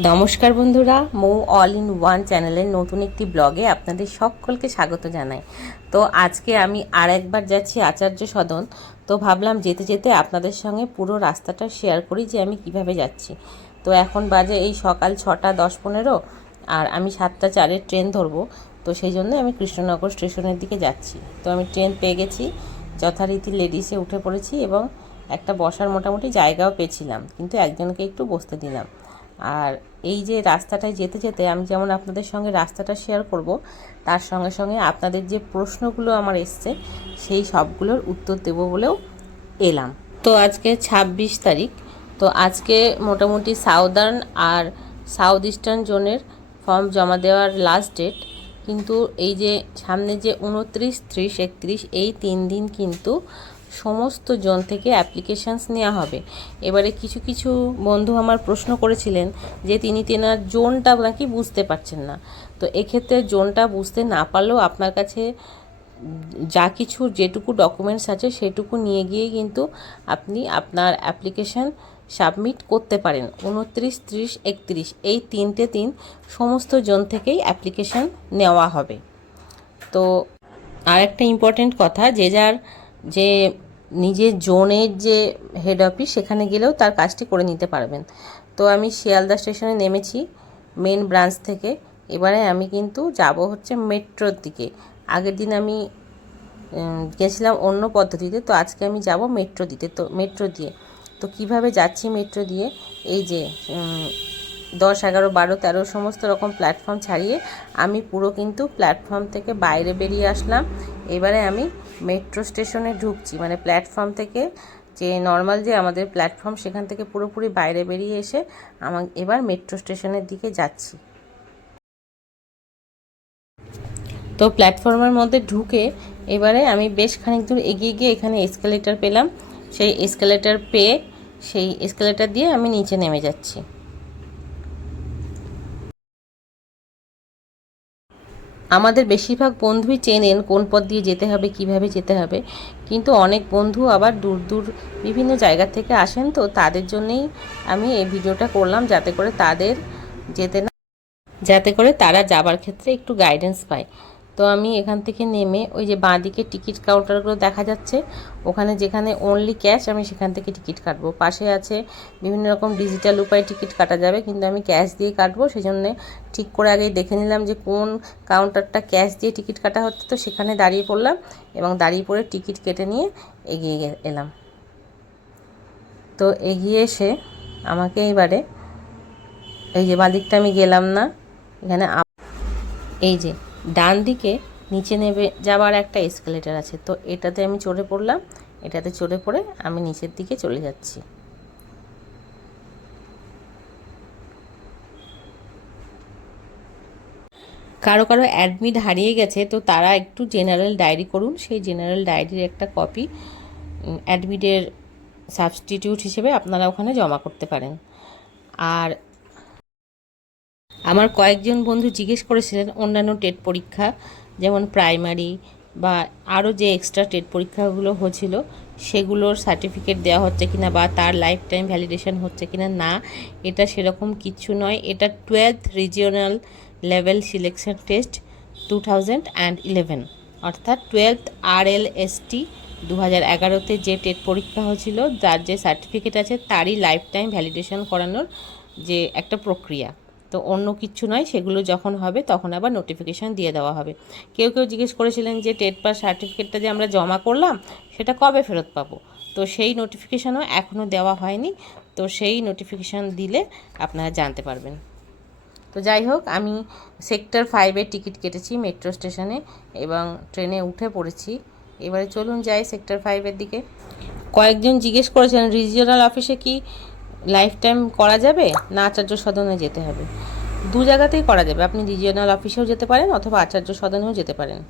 নমস্কার বন্ধুরা, মৌ all in one চ্যানেলের নতুন একটি ব্লগে আপনাদের সকলকে স্বাগত জানাই। তো আজকে আমি আর একবার যাচ্ছি আচার্য সদন। তো ভাবলাম যেতে যেতে আপনাদের সঙ্গে পুরো রাস্তাটা শেয়ার করি যে আমি কীভাবে যাচ্ছি। তো এখন বাজে এই সকাল ছটা দশ পনেরো আর আমি সাতটা চারের ট্রেন ধরবো। তো সেই জন্য আমি কৃষ্ণনগর স্টেশনের দিকে যাচ্ছি। তো আমি ট্রেন পেয়ে গেছি, যথারীতি লেডিসে উঠে পড়েছি এবং একটা বসার মোটামুটি জায়গাও পেয়েছিলাম। কিন্তু একজনকে একটু বসতে দিলাম। আর এই যে রাস্তাটায় যেতে যেতে আমি যেমন আপনাদের সঙ্গে রাস্তাটা শেয়ার করব, তার সঙ্গে সঙ্গে আপনাদের যে প্রশ্নগুলো আমার এসছে, সেই সবগুলোর উত্তর দেব বলেও এলাম। তো আজকে ২৬ তারিখ, তো আজকে মোটামুটি সাউদার্ন আর সাউথ ইস্টার্ন জোনের ফর্ম জমা দেওয়ার লাস্ট ডেট কিন্তু এই যে সামনে যে উনত্রিশ, ত্রিশ, একত্রিশ, এই তিন দিন কিন্তু সমস্ত জন থেকে অ্যাপ্লিকেশানস নেওয়া হবে। এবারে কিছু কিছু বন্ধু আমার প্রশ্ন করেছিলেন যে তিনি তেনার জোনটা নাকি বুঝতে পারছেন না। তো এক্ষেত্রে জোনটা বুঝতে না পারলেও আপনার কাছে যা কিছু যেটুকু ডকুমেন্টস আছে সেটুকু নিয়ে গিয়ে কিন্তু আপনি আপনার অ্যাপ্লিকেশান সাবমিট করতে পারেন। উনত্রিশ, ত্রিশ, একত্রিশ, এই তিনটে দিন সমস্ত জোন থেকেই অ্যাপ্লিকেশান নেওয়া হবে। তো আর একটা ইম্পর্টেন্ট কথা, যে যার যে নিজের জোনের যে হেড অফিস সেখানে গেলেও তার কাজটি করে নিতে পারবেন। তো আমি শিয়ালদা স্টেশনে নেমেছি মেন ব্রাঞ্চ থেকে। এবারে আমি কিন্তু যাব হচ্ছে মেট্রোর দিকে। আগের দিন আমি গেছিলাম অন্য পদ্ধতিতে, তো আজকে আমি যাব মেট্রো দিতে, তো মেট্রো দিয়ে। তো কীভাবে যাচ্ছি মেট্রো দিয়ে? এই যে দশ, এগারো, বারো, তেরো সমস্ত রকম প্ল্যাটফর্ম ছাড়িয়ে আমি পুরো কিন্তু প্ল্যাটফর্ম থেকে বাইরে বেরিয়ে আসলাম। এবারে আমি মেট্রো স্টেশনে ঢুকছি মানে প্ল্যাটফর্ম থেকে যে নর্মাল যে আমাদের প্ল্যাটফর্ম সেখান থেকে পুরোপুরি বাইরে বেরিয়ে এসে আমার এবার মেট্রো স্টেশনের দিকে যাচ্ছি। তো প্ল্যাটফর্মের মধ্যে ঢুকে এবারে আমি বেশ খানিক দূর এগিয়ে গিয়ে এখানে এসকেলেটার পেলাম। সেই এসকেলেটার পেয়ে, সেই এসকেলেটার দিয়ে আমি নিচে নেমে যাচ্ছি। আমাদের বেশিরভাগ বন্ধুই চেনেন কোন পথ দিয়ে যেতে হবে, কীভাবে যেতে হবে। কিন্তু অনেক বন্ধু আবার দূর দূর বিভিন্ন জায়গা থেকে আসেন তো তাদের জন্যেই আমি এই ভিডিওটা করলাম যাতে করে তাদের যেতে না, যাতে করে তারা যাবার ক্ষেত্রে একটু গাইডেন্স পায়। তো আমি এখান থেকে নেমে ওই যে বাঁদিকে টিকিট কাউন্টারগুলো দেখা যাচ্ছে, ওখানে যেখানে অনলি ক্যাশ আমি সেখান থেকে টিকিট কাটবো। পাশে আছে বিভিন্ন রকম ডিজিটাল উপায়ে টিকিট কাটা যাবে, কিন্তু আমি ক্যাশ দিয়ে কাটবো। সেই জন্যে ঠিক করে আগেই দেখে নিলাম যে কোন কাউন্টারটা ক্যাশ দিয়ে টিকিট কাটা হচ্ছে। তো সেখানে দাঁড়িয়ে পড়লাম এবং দাঁড়িয়ে পড়ে টিকিট কেটে নিয়ে এগিয়ে এলাম। তো এগিয়ে এসে আমাকে এইবারে এই যে বাঁদিকটা আমি গেলাম না, এখানে এই যে ডান দিকে নিচে নেবে যাওয়ার একটা এসকেলেটার আছে। তো এটাতে আমি চড়ে পড়লাম, এটাতে চড়ে পড়ে আমি নিচের দিকে চলে যাচ্ছি। কারও কারও অ্যাডমিট হারিয়ে গেছে, তো তারা একটু জেনারেল ডায়েরি করুন। সেই জেনারেল ডায়েরির একটা কপি অ্যাডমিটের সাবস্টিটিউট হিসেবে আপনারা ওখানে জমা করতে পারেন। আর আমার কয়েকজন বন্ধু জিজ্ঞেস করেছিলেন অন্যান্য টেট পরীক্ষা, যেমন প্রাইমারি বা আরও যে এক্সট্রা টেট পরীক্ষাগুলো হচ্ছিল, সেগুলোর সার্টিফিকেট দেওয়া হচ্ছে কিনা বা তার লাইফ টাইম ভ্যালিডেশন হচ্ছে কিনা, না, এটা সেরকম কিচ্ছু নয়। এটা twelfth regional level selection test two thousand and eleven অর্থাৎ twelfth R L S T দু হাজার এগারোতে যে টেট পরীক্ষা হয়েছিল যার যে সার্টিফিকেট আছে, তারই লাইফ টাইম ভ্যালিডেশন করানোর যে একটা প্রক্রিয়া। তো অন্য কিছু নয়, সেগুলো যখন হবে তখন আবার নোটিফিকেশান দিয়ে দেওয়া হবে। কেউ কেউ জিজ্ঞেস করেছিলেন যে টেট পাস সার্টিফিকেটটা যে আমরা জমা করলাম, সেটা কবে ফেরত পাবো? তো সেই নোটিফিকেশানও এখনও দেওয়া হয়নি। তো সেই নোটিফিকেশান দিলে আপনারা জানতে পারবেন। তো যাই হোক, আমি সেক্টর ফাইভের টিকিট কেটেছি মেট্রো স্টেশনে এবং ট্রেনে উঠে পড়েছি। এবারে চলুন যাই সেক্টর ফাইভের দিকে। কয়েকজন জিজ্ঞেস করেছেন রিজিওনাল অফিসে কি লাইফ টাইম করা যাবে? না আচার্য সদনে যেতে হবে? দু জায়গাতেই করা যাবে। আপনি রিজিওনাল অফিসেও যেতে পারেন অথবা আচার্য সদনেও যেতে পারেন।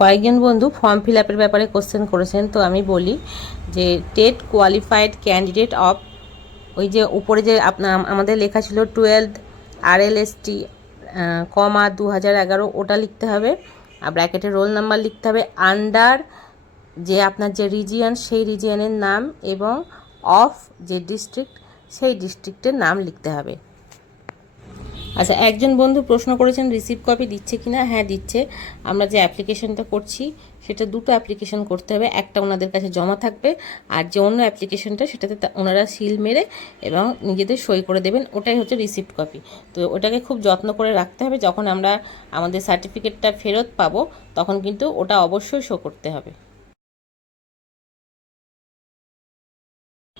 কয়েকজন বন্ধু ফর্ম ফিল আপের ব্যাপারে কোশ্চেন করেছেন। তো আমি বলি যে, টেট কোয়ালিফাইড ক্যান্ডিডেট অফ ওই যে উপরে যে আপনার আমাদের লেখা ছিল টুয়েলভ আর এল এস টি কমা দু হাজার এগারো, ওটা লিখতে হবে। আর ব্র্যাকেটে রোল নাম্বার লিখতে হবে আন্ডার যে আপনার যে রিজিয়ন সেই রিজিয়নের নাম এবং অফ যে ডিস্ট্রিক্ট সেই ডিস্ট্রিক্টের নাম লিখতে হবে। আচ্ছা একজন বন্ধু প্রশ্ন করেছেন রিসিভ কপি দিচ্ছে কি না হ্যাঁ দিচ্ছে। আমরা যে অ্যাপ্লিকেশনটা করছি, সেটা দুটো অ্যাপ্লিকেশন করতে হবে। একটা ওনাদের কাছে জমা থাকবে, আর যে অন্য অ্যাপ্লিকেশনটা সেটাতে ওনারা সিল মেরে এবং নিজেদের সই করে দেবেন। ওটাই হচ্ছে রিসিপ্ট কপি তো ওটাকে খুব যত্ন করে রাখতে হবে। যখন আমরা আমাদের সার্টিফিকেটটা ফেরত পাবো, তখন কিন্তু ওটা অবশ্যই শো করতে হবে।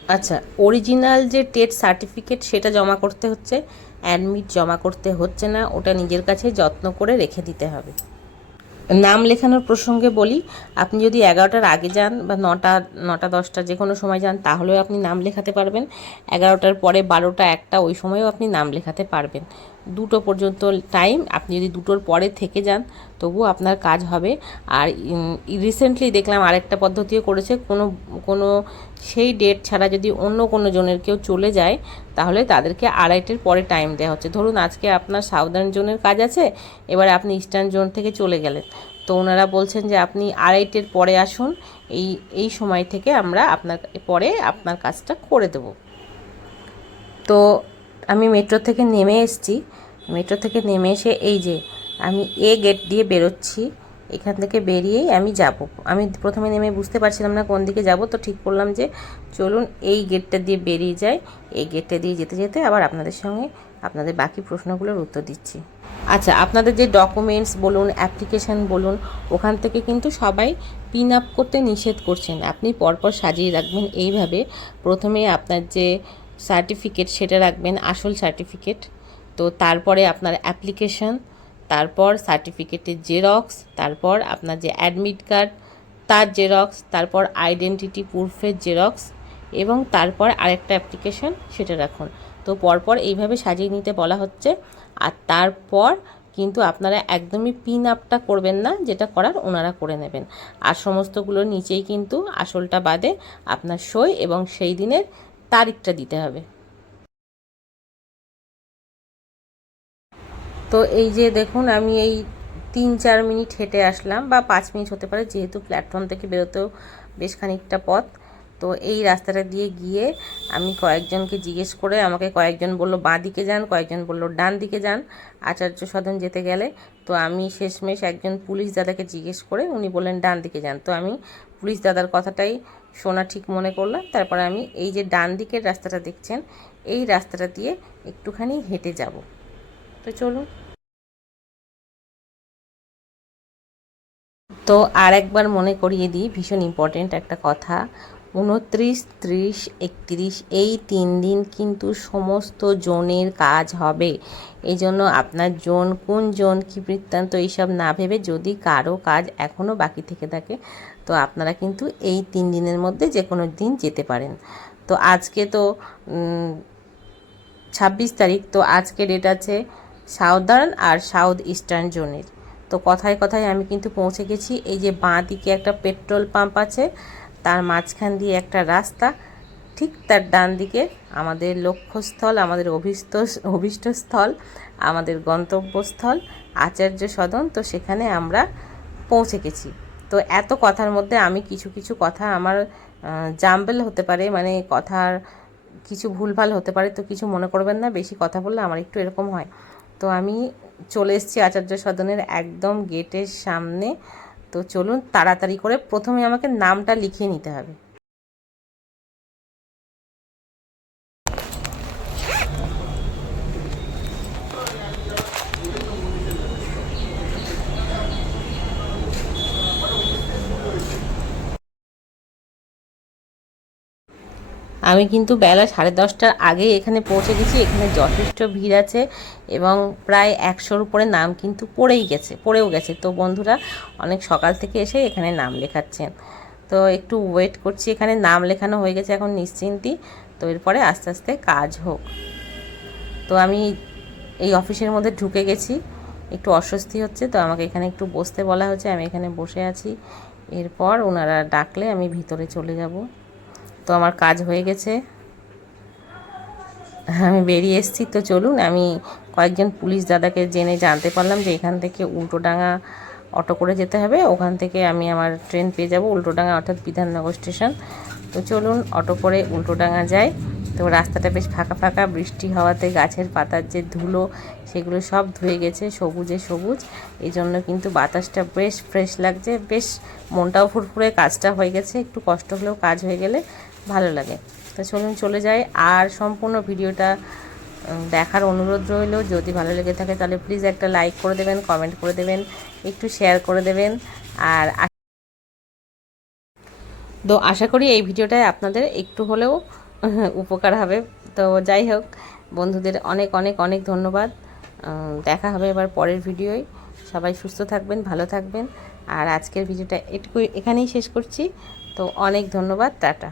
আচ্ছা অরিজিনাল যে টেট সার্টিফিকেট সেটা জমা করতে হচ্ছে অ্যাডমিট জমা করতে হচ্ছে না, ওটা নিজের কাছে যত্ন করে রেখে দিতে হবে। নাম লেখানোর প্রসঙ্গে বলি, আপনি যদি এগারোটার আগে যান বা নটা নটা, দশটা যে কোনো সময় যান, তাহলেও আপনি নাম লেখাতে পারবেন। এগারোটার পরে বারোটা, একটা, ওই সময়েও আপনি নাম লেখাতে পারবেন। দুটো পর্যন্ত টাইম আপনি যদি দুটোর পরে থেকে যান তবুও আপনার কাজ হবে। আর রিসেন্টলি দেখলাম আরেকটা পদ্ধতিও করেছে। কোনো কোনো, সেই ডেট ছাড়া যদি অন্য কোনো জনের কেউ চলে যায়, তাহলে তাদেরকে আড়াইটের পরে টাইম দেওয়া হচ্ছে। ধরুন, আজকে আপনার সাউদার্ন জোনের কাজ আছে, এবার আপনি ইস্টার্ন জোন থেকে চলে গেলেন। তো ওনারা বলছেন যে, আপনি আড়াইটের পরে আসুন, এই এই সময় থেকে আমরা আপনার পরে আপনার কাজটা করে দেব। তো আমি মেট্রো থেকে নেমে এসেছি। মেট্রো থেকে নেমে এসে এই যে আমি এ গেট দিয়ে বেরোচ্ছি, এখান থেকে বেরিয়েই আমি যাব। আমি প্রথমে নেমে বুঝতে পারছিলাম না কোন দিকে যাব, তো ঠিক করলাম যে চলুন এই গেটটা দিয়ে বেরিয়ে যাই। এই গেটটা দিয়ে যেতে যেতে আবার আপনাদের সঙ্গে আপনাদের বাকি প্রশ্নগুলোর উত্তর দিচ্ছি। আচ্ছা আপনাদের যে ডকুমেন্টস বলুন অ্যাপ্লিকেশন বলুন, ওখান থেকে কিন্তু সবাই পিন আপ করতে নিষেধ করছেন। আপনি পরপর সাজিয়ে রাখবেন। এইভাবে প্রথমে আপনার যে সার্টিফিকেট সেটা রাখবেন, আসল সার্টিফিকেট তো তারপরে আপনার অ্যাপ্লিকেশন তারপর সার্টিফিকেটের জেরক্স তারপর আপনার যে অ্যাডমিট কার্ড তার জেরক্স তারপর আইডেন্টিটি প্রুফের জেরক্স এবং তারপর আরেকটা অ্যাপ্লিকেশন সেটা রাখুন। তো পরপর এইভাবে সাজিয়ে নিতে বলা হচ্ছে। আর তারপর কিন্তু আপনারা একদমই পিন আপটা করবেন না, যেটা করার ওনারা করে নেবেন। আর সমস্তগুলোর নিচেই কিন্তু আসলটা বাদে আপনার সই এবং সেই দিনের তারিখটা দিতে হবে। তো এই যে দেখুন, আমি এই তিন চার মিনিট হেঁটে আসলাম বা পাঁচ মিনিট হতে পারে, যেহেতু প্ল্যাটফর্ম থেকে বেরোতেও বেশ খানিকটা পথ। তো এই রাস্তাটা দিয়ে গিয়ে আমি কয়েকজনকে জিজ্ঞেস করে, আমাকে কয়েকজন বলল বাঁ দিকে যান, কয়েকজন বলল ডান দিকে যান। আচার্য সদন যেতে গেলে। তো আমি শেষমেশ একজন পুলিশ দাদাকে জিজ্ঞেস করে উনি বললেন ডান দিকে যান। তো আমি পুলিশ দাদার কথাটাই শোনা ঠিক মনে করলাম তারপরে আমি এই যে ডান দিকের রাস্তাটা দেখছেন, এই রাস্তাটা দিয়ে একটুখানি হেঁটে যাব। তো চলুন। তো আর একবার মনে করিয়ে দিই, ভীষণ ইম্পর্টেন্ট একটা কথা। উনত্রিশ, ত্রিশ, একত্রিশ, এই তিন দিন কিন্তু সমস্ত জোনের কাজ হবে। এই জন্য আপনার জোন, কোন জোন, কী বৃত্তান্ত, এইসব না ভেবে যদি কারও কাজ এখনও বাকি থেকে থাকে তো আপনারা কিন্তু এই তিন দিনের মধ্যে যে কোনো দিন যেতে পারেন। তো আজকে তো ছাব্বিশ তারিখ, তো আজকে ডেট আছে সাউদার্ন আর সাউথ ইস্টার্ন জোনের। তো কথায় কথায় আমি কিন্তু পৌঁছে গেছি, এই যে বাঁ দিকে একটা পেট্রোল পাম্প আছে, তার মাঝখান দিয়ে একটা রাস্তা, ঠিক তার ডান দিকে আমাদের লক্ষ্যস্থল, আমাদের অভিষ্ট অভিষ্টস্থল, আমাদের গন্তব্যস্থল আচার্য সদন, তো সেখানে আমরা পৌঁছে গেছি। তো এত কথার মধ্যে আমি কিছু কিছু কথা আমার জাম্বেল হতে পারে মানে কথার কিছু ভুলভাল হতে পারে, তো কিছু মনে করবেন না, বেশি কথা বললে আমার একটু এরকম হয়। তো আমি চলে এসেছি আচার্য সদনের একদম গেটের সামনে, তো চলুন তাড়াতাড়ি করে প্রথমে আমাকে নামটা লিখিয়ে নিতে হবে। আমি কিন্তু বেলা সাড়ে দশটার আগে এখানে পৌঁছে গেছি, এখানে যথেষ্ট ভিড় আছে এবং প্রায় একশোর উপরে নাম কিন্তু পড়েই গেছে, পড়েও গেছে। তো বন্ধুরা, অনেক সকাল থেকে এসে এখানে নাম লেখাচ্ছেন। তো একটু ওয়েট করছি, এখানে নাম লেখানো হয়ে গেছে এখন নিশ্চিন্তি। তো এরপরে আস্তে আস্তে কাজ হোক। তো আমি এই অফিসের মধ্যে ঢুকে গেছি, একটু অস্বস্তি হচ্ছে, তো আমাকে এখানে একটু বসতে বলা হয়েছে, আমি এখানে বসে আছি। এরপর ওনারা ডাকলে আমি ভিতরে চলে যাব। তো আমার কাজ হয়ে গেছে। আমি বেরিয়ে এসেছি। তো চলুন, আমি কয়েকজন পুলিশ দাদাকে জেনে জানতে পারলাম যে এখান থেকে উল্টোডাঙা অটো করে যেতে হবে। ওখান থেকে আমি আমার ট্রেন পেয়ে যাব উল্টোডাঙ্গা অর্থাৎ বিধাননগর স্টেশন। তো চলুন, অটো করে উল্টোডাঙ্গা যাই। তো রাস্তাটা বেশ ফাঁকা ফাঁকা, বৃষ্টি হওয়াতে গাছের পাতার যে ধুলো, সেগুলো সব ধুয়ে গেছে, সবুজে সবুজ। এই জন্য কিন্তু বাতাসটা বেশ ফ্রেশ লাগছে। বেশ মনটাও ফুরফুরে, কাজটা হয়ে গেছে। একটু কষ্ট হলেও কাজ হয়ে গেলে ভালো লাগে। তো চলুন চলে যাই। আর সম্পূর্ণ ভিডিওটা দেখার অনুরোধ রইল। যদি ভালো লেগে থাকে তাহলে প্লিজ একটা লাইক করে দেবেন কমেন্ট করে দেবেন, একটু শেয়ার করে দেবেন। আর তো আশা করি এই ভিডিওটায় আপনাদের একটু হলেও, উপকার হবে। তো যাই হোক, বন্ধুদের অনেক অনেক অনেক ধন্যবাদ। দেখা হবে এবার পরের ভিডিওয়। সবাই সুস্থ থাকবেন, ভালো থাকবেন। আর আজকের ভিডিওটা এটুকু এখানেই শেষ করছি। তো অনেক ধন্যবাদ, টাটা।